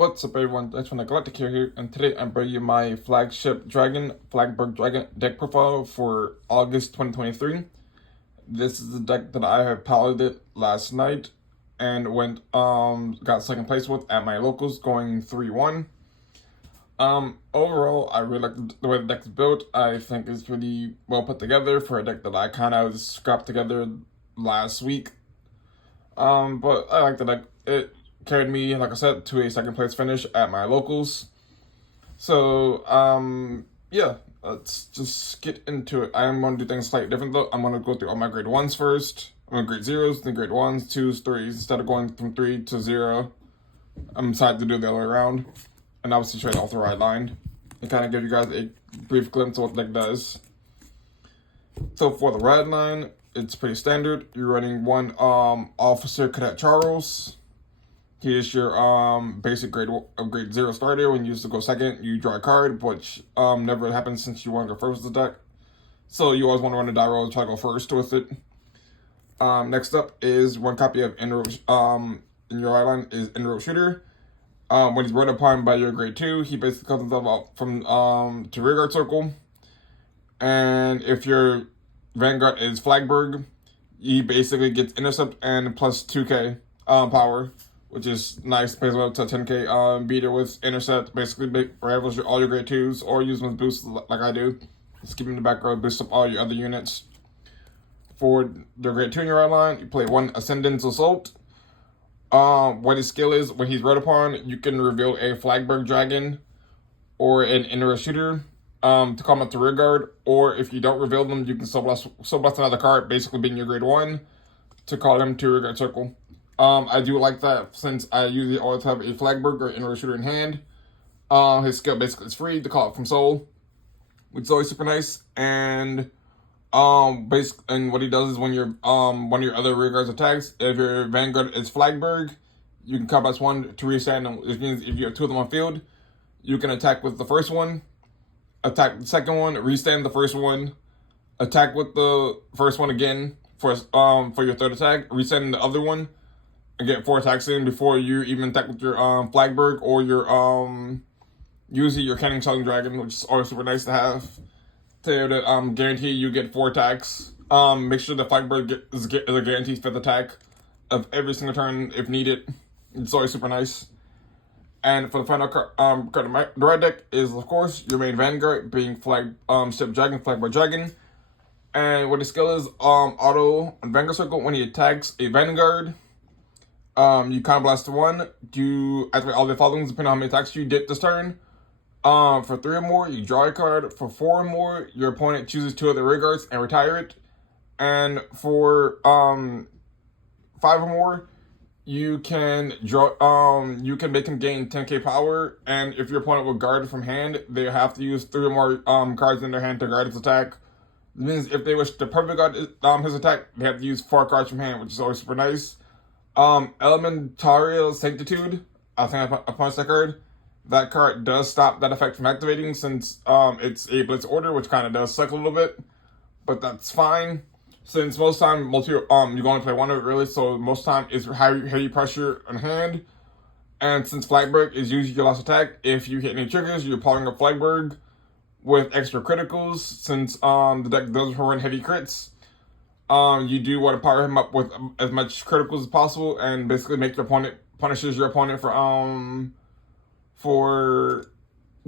What's up everyone, Jaxx Finn Galactic here, and today I'm bringing you my flagship dragon, Flagburg Dragon deck profile for August 2023. This is the deck that I have piloted last night and got second place with at my locals, going 3-1. Overall, I really like the way the deck is built. I think it's really well put together for a deck that I kind of scrapped together last week. But I like the deck. It carried me, like I said, to a second place finish at my locals. So, yeah, let's just get into it. I am going to do things slightly different though. I'm going to go through all my grade 1s first. I'm going to grade 0s, then grade 1s, 2s, 3s, instead of going from 3 to 0. I'm decided to do the other way around, and obviously straight off the right line, and kind of give you guys a brief glimpse of what the deck does. So for the red line, it's pretty standard. You're running one Officer Cadet Charles. He is your basic grade 0 starter. When you used to go second, you draw a card, which never happens since you want to go first with the deck. So you always want to run a die roll and try to go first with it. Next up is one copy of in your red line is Inroad Shooter. When he's brought upon by your grade 2, he basically comes himself out from to rearguard circle. And if your Vanguard is Flagburg, he basically gets intercept and plus 2k power, which is nice. Plays well to 10k beater with intercept. Basically rivals all your grade 2s or use them as boosts like I do. Just keep him in the back row, boost up all your other units. For the grade 2 in your red line, you play one Ascendant's Assault. What his skill is, when he's read upon, you can reveal a Flagburg Dragon or an Inroad Shooter to combat the rear guard, or if you don't reveal them, you can soul blast another card, basically being your grade 1, to call him to rear guard circle. I do like that since I usually always have a Flagburg or Inroad Shooter in hand. His skill basically is free to call it from soul, which is always super nice. And and what he does is when you're one of your other rear guards attacks, if your Vanguard is Flagburg, you can combat one to restand them, which means if you have 2 of them on field, you can attack with the first one, attack the second one, restand the first one, attack with the first one again for your third attack, restand the other one, and get 4 attacks in before you even attack with your Flagburg or your usually your Cannon Shouting Dragon, which is always super nice to have. To guarantee you get 4 attacks. Make sure the Flagburg is a guaranteed 5th attack of every single turn if needed. It's always super nice. And for the final card of my red deck is, of course, your main Vanguard, being Ship Dragon, Flagburg Dragon. And what his skill is, auto on Vanguard Circle, when he attacks a Vanguard, you Con Blast 1, you activate all the following depending on how many attacks you did this turn. For 3 or more, you draw a card. For 4 or more, your opponent chooses 2 of the rear guards and retire it. And for 5 or more, you can you can make him gain 10k power. And if your opponent will guard from hand, they have to use 3 or more cards in their hand to guard his attack. This means if they wish to perfect guard his attack, they have to use 4 cards from hand, which is always super nice. Elementarial Sanctitude, I think I punched that card. That card does stop that effect from activating since it's a Blitz order, which kind of does suck a little bit, but that's fine. Since most time you're going to play one of it really, so most time it's heavy pressure on hand. And since Flagburg is usually your last attack, if you hit any triggers, you're powering up Flagburg with extra criticals. Since the deck doesn't run heavy crits, you do want to power him up with as much criticals as possible, and basically make your opponent punishes your opponent for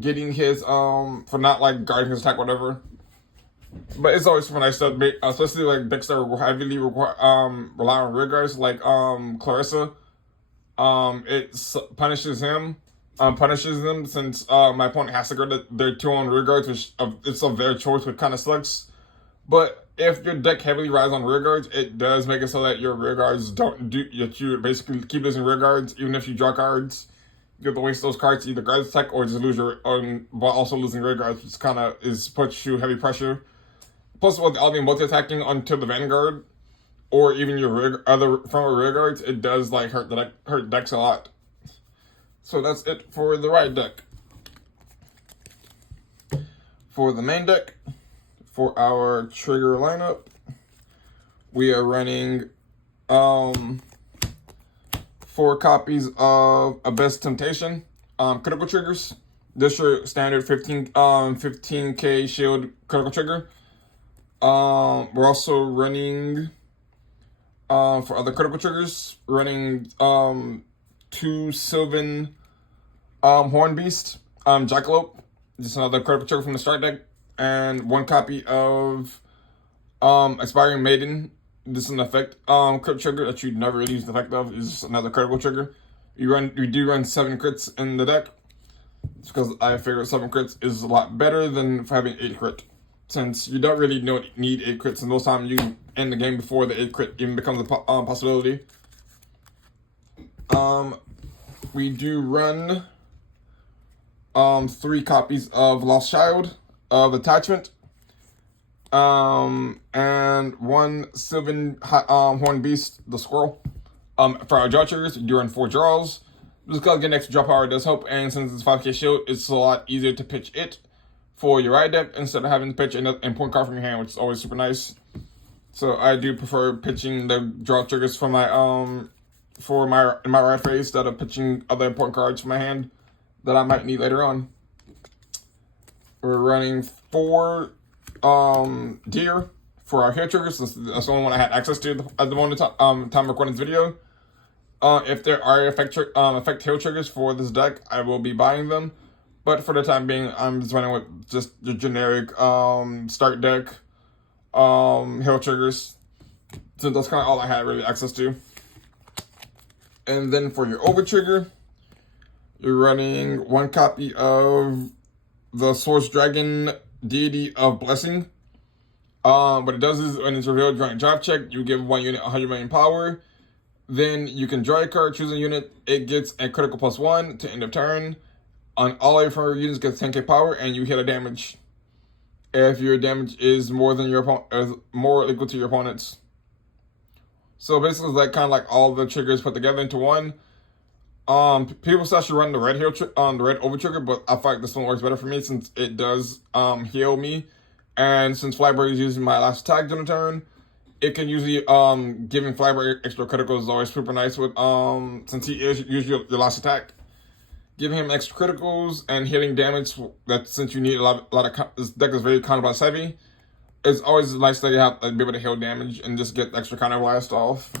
getting his for not like guarding his attack, whatever. But it's always super nice to make, especially like decks that heavily rely on rear guards, like Clarissa. It punishes them since my opponent has to guard their 2 on rear guards, which it's of their choice, which kind of sucks. But if your deck heavily relies on rear guards, it does make it so that your rear guards you basically keep losing rear guards even if you draw cards. You have to waste those cards to either guard attack or just lose your while also losing rear guards, which kind of puts you heavy pressure. Plus, with all the multi-attacking onto the Vanguard or even your other rear guards, it does like hurt decks a lot. So that's it for the right deck. For the main deck, for our trigger lineup, we are running 4 copies of Abyss Temptation. critical triggers. This is your standard 15k shield critical trigger. We're also running for other critical triggers, running 2 Sylvan Horn Beast, Jackalope, just another critical trigger from the start deck, and 1 copy of Expiring Maiden. This is an effect critical trigger that you'd never really use the effect of. Is another critical trigger. You do run 7 crits in the deck. It's because I figure 7 crits is a lot better than having 8 crit. Since you don't really need 8 crits, and most times you end the game before the 8 crit even becomes a possibility. We do run 3 copies of Lost Child of Attachment, and 1 Sylvan Horn Beast, the Squirrel. For our draw triggers, you do run 4 draws. Just because getting extra draw power does help, and since it's 5k shield, it's a lot easier to pitch it for your ride deck instead of having to pitch an important card from your hand, which is always super nice. So I do prefer pitching the draw triggers for my in my ride phase instead of pitching other important cards from my hand that I might need later on. We're running 4 Deer for our hair triggers. That's the only one I had access to at the moment time recording this video. If there are effect hail triggers for this deck, I will be buying them. But for the time being, I'm just running with just the generic start deck hail triggers. So that's kind of all I had really access to. And then for your over trigger, you're running 1 copy of the Source Dragon Deity of Blessing. What it does is when it's revealed during a drive check, you give 1 unit 100 million power. Then you can draw a card, choose a unit. It gets a critical +1 to end of turn. On all your four units gets 10k power, and you hit a damage if your damage is more than your more equal to your opponent's. So basically, it's like kind of like all the triggers put together into one. People say I should run the red heal the red over trigger, but I feel like this one works better for me since it does heal me, and since Flagburg is using my last attack during the turn, it can usually giving Flagburg extra criticals is always super nice with since he is usually your last attack. Giving him extra criticals and hitting damage that since you need a lot of this deck is very counterblast heavy. It's always nice that you have to be able to heal damage and just get extra counterblast off.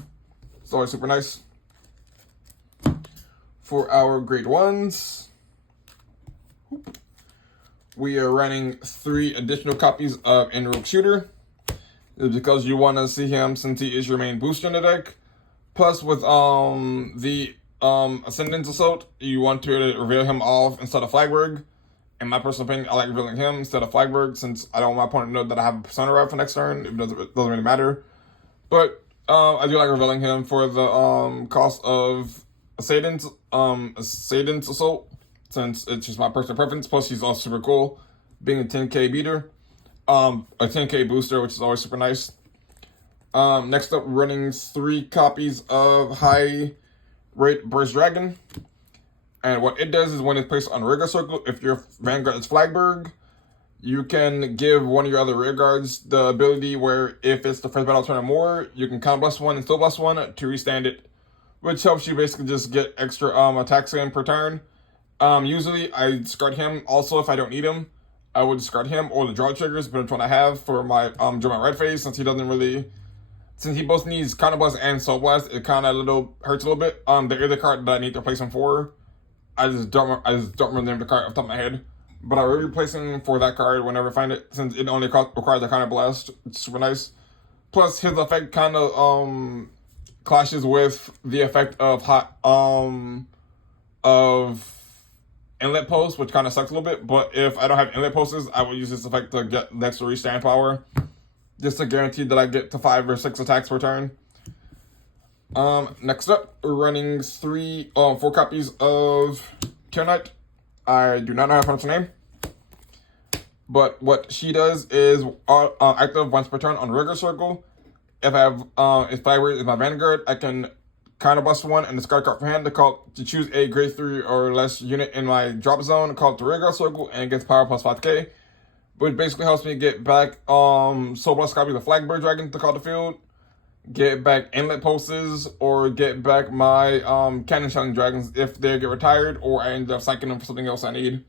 It's always super nice. For our grade 1s, we are running 3 additional copies of Enrogue Shooter. It's because you want to see him since he is your main booster in the deck. Plus with the Ascendance Assault, you want to reveal him off instead of Flagburg. In my personal opinion, I like revealing him instead of Flagburg since I don't want my opponent to know that I have a Persona Ride for next turn. It doesn't really matter. But I do like revealing him for the cost of Ascendance Assault since it's just my personal preference. Plus, he's also super cool, being a 10k beater, a 10k booster, which is always super nice. Next up, running 3 copies of High Rate Burst Dragon. And what it does is when it's placed on Rearguard Circle, if your Vanguard is Flagburg, you can give one of your other rearguards the ability where if it's the first battle turn or more, you can counter +1 and still +1 to restand it, which helps you basically just get extra attacks in per turn. Usually I discard him also if I don't need him. I would discard him or the draw triggers, but which one I have for my German red phase since he doesn't really. Since he both needs Counterblast and Soul Blast, it kind of hurts a little bit. There is a card that I need to replace him for. I just don't remember the name of the card off the top of my head. But I will be replacing him for that card whenever I find it, since it only requires a Counterblast. It's super nice. Plus, his effect kind of clashes with the effect of Inlet Post, which kind of sucks a little bit. But if I don't have Inlet Posts, I will use this effect to get the extra restand power, just to guarantee that I get to 5 or 6 attacks per turn. Next up, we're running 4 copies of Tear Knight. I do not know how to pronounce her name, but what she does is active once per turn on Rearguard Circle. If I have if Flagburg is my Vanguard, I can counterblast 1 and discard a card from hand to choose a grade 3 or less unit in my drop zone, call it the Rearguard Circle, and it gets power plus 5k. Which basically helps me get back Soul Blast copy of the Flagburg Dragon to call the field. get back Inlet Pulses, or get back my Cannon Shelling Dragons if they get retired, or I end up psyching them for something else I need,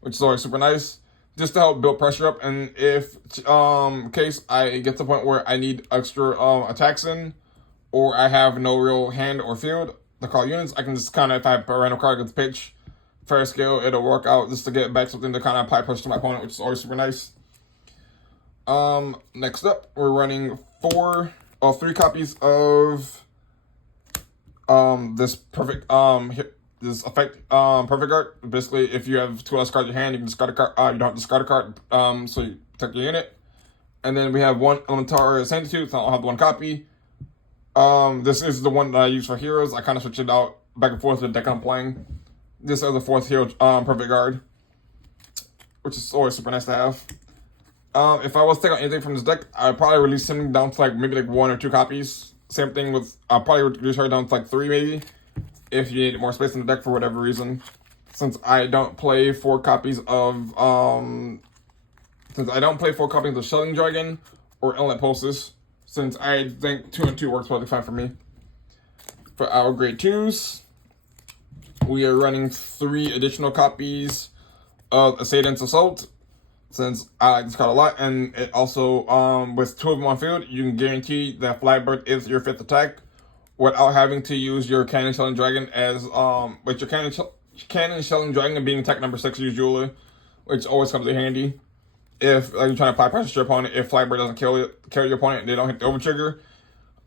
which is always super nice. Just to help build pressure up, and if in case I get to the point where I need extra attacks in, or I have no real hand or field to call units, I can just kind of, if I have a random card against pitch, fair scale, it'll work out just to get back something to kind of apply pressure to my opponent, which is always super nice. Next up, we're running 3 copies of this perfect this effect perfect guard. Basically, if you have 2 less cards in your hand, you can discard a card. You don't have to discard a card. So you protect your unit. And then we have 1 Elementar Sanctitude, so I'll have 1 copy. This is the one that I use for heroes. I kind of switch it out back and forth with the deck I'm playing. This is the 4th hero perfect guard, which is always super nice to have. If I was to take out anything from this deck, I'd probably release him down to like maybe like 1 or 2 copies. Same thing with, I'll probably reduce her down to like 3 maybe, if you need more space in the deck for whatever reason. Since I don't play 4 copies of Shelling Dragon or Inlet Pulses, since I think 2 and 2 works perfectly fine for me. For our grade 2s, we are running 3 additional copies of Assaidant's Assault, since I like this card a lot, and it also, with 2 of them on field, you can guarantee that Flagburg is your 5th attack without having to use your Cannon Shelling Dragon as, with your Cannon Shelling Dragon being attack number 6 usually, which always comes in handy. If like, you're trying to apply pressure to your opponent, if Flagburg doesn't kill your opponent and they don't hit the over trigger,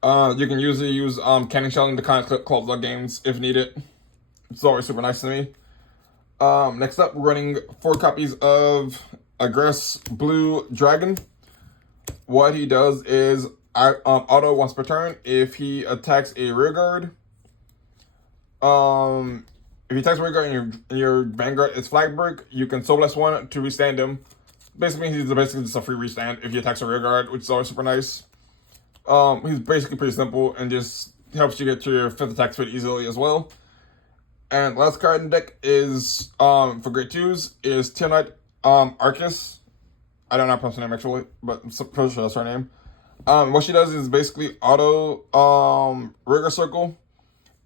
you can usually use Cannon Shelling to kind of close out games if needed. It's always super nice to me. Next up, we're running 4 copies of Aggress Blue Dragon. What he does is auto once per turn. If he attacks a rear guard, if he attacks a rear guard and your Vanguard is Flagburg, you can Soul Blast 1 to restand him. Basically, he's basically just a free restand if he attacks a rear guard, which is always super nice. He's basically pretty simple and just helps you get to your 5th attack speed easily as well. And last card in the deck is, for grade 2s, is Tyrannite Arcus. I don't know how to pronounce her name actually, but I'm pretty sure that's her name. What she does is basically auto Rigor Circle.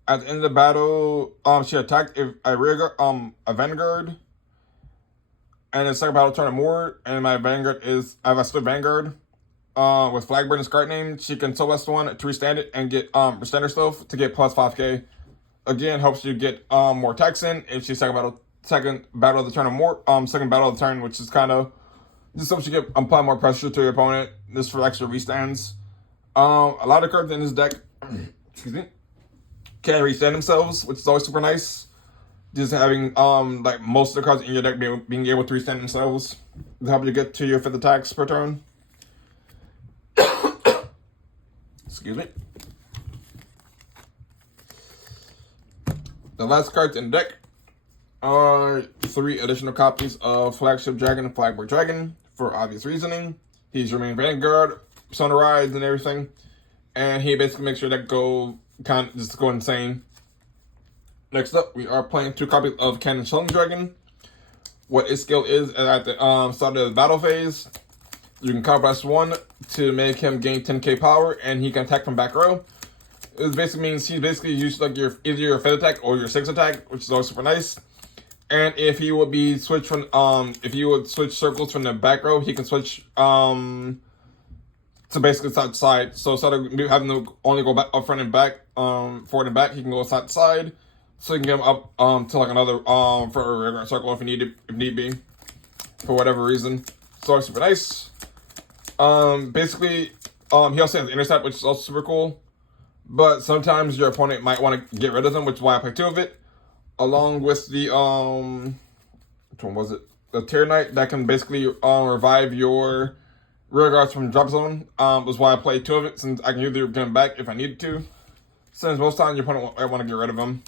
At the end of the battle, she attacked a Vanguard. And in the second battle turn or more, and my Vanguard is, I have a split Vanguard with Flagburg as card name. She can Soul Blast 1 to restand it and get restand herself to get plus 5k. Again, helps you get more attacks in if she's second battle of the turn or more, second battle of the turn, which is kind of just helps you get apply more pressure to your opponent. This for extra restands. A lot of cards in this deck, excuse me, can restand themselves, which is always super nice. Just having like most of the cards in your deck being able to restand themselves to help you get to your 5th attacks per turn. Excuse me. The last cards in the deck are 3 additional copies of Flagship Dragon and Flagburg Dragon for obvious reasoning. He's your main Vanguard, Persona rides and everything, and he basically makes your deck go insane. Next up, we are playing 2 copies of Cannon Shelling Dragon. What its skill is at the start of the battle phase, you can Counter Blast 1 to make him gain 10k power, and he can attack from back row. It basically means he basically uses like either your 5th attack or your 6th attack, which is always super nice. And if he would be switch from if you would switch circles from the back row, he can switch to basically side to side. So instead of having to only go back up front and back, forward and back, he can go side to side. So you can get him up to like another for a regular circle if need be, for whatever reason. So it's super nice. Basically, he also has intercept, which is also super cool. But sometimes your opponent might want to get rid of them, which is why I play 2 of it. Along with the which one was it? The Tyrannite that can basically revive your rear guards from drop zone. Was why I played 2 of it, since I can either get them back if I needed to. Since most times your opponent might want to get rid of them.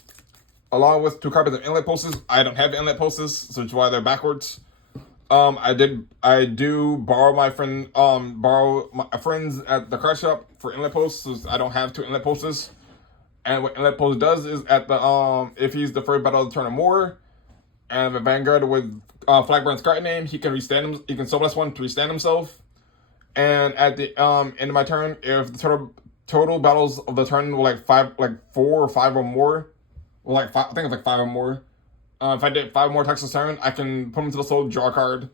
Along with 2 copies of Inlet Pulses. I don't have the Inlet Pulses, so which is why they're backwards. I do borrow my friends at the card shop for Inlet Pulses. I don't have 2 Inlet Pulses. And what Inlet Pulse does is at the if he's the first battle of the turn or more, and the Vanguard with Flagburg's card name, he can restand him. He can Soul Blast 1 to restand himself. And at the end of my turn, if the total total battles of the turn were like 4 or 5 or more. Well, like 5, I think it's like 5 or more. If I did 5 more attacks this turn, I can put him to the soul, draw a card,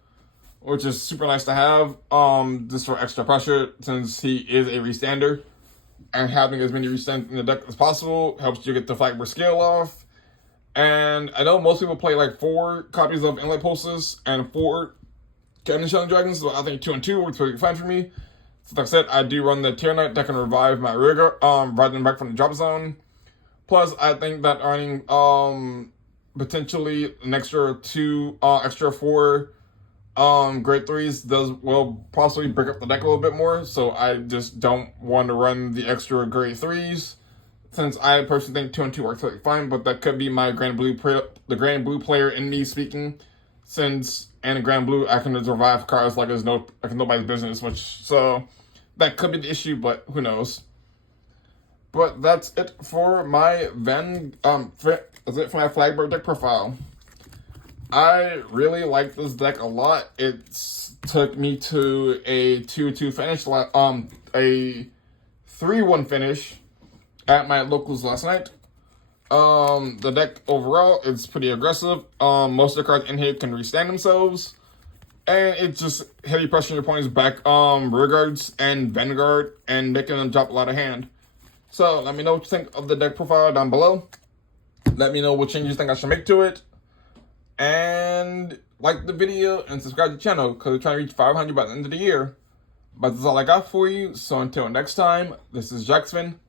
which is super nice to have. Just for extra pressure, since he is a restander, and having as many restands in the deck as possible helps you get the Flagburg scale off. And I know most people play like 4 copies of Inlight Pulses and 4 Cannon Shelling Dragons, so I think 2 and 2 works pretty fine for me. So like I said, I do run the Tier Knight that can revive my rigor, ride them back from the drop zone. Plus, I think that earning potentially an extra 4 grade 3s will possibly break up the deck a little bit more. So I just don't want to run the extra grade 3s, since I personally think 2 and 2 works totally fine. But that could be my the Grand Blue player in me speaking, since in Grand Blue I can just revive cards like it's nobody's business, so that could be the issue, but who knows. But that's it for my Flagburg deck profile. I really like this deck a lot. It took me to a 2-2 finish, a 3-1 finish at my locals last night. The deck overall is pretty aggressive. Most of the cards in here can restand themselves, and it's just heavy pressuring your opponent's back rearguards and Vanguard and making them drop a lot of hand. So let me know what you think of the deck profile down below. Let me know what changes you think I should make to it. And like the video and subscribe to the channel, because we're trying to reach 500 by the end of the year. But that's all I got for you. So until next time, this is Jaxx Finn,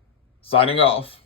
signing off.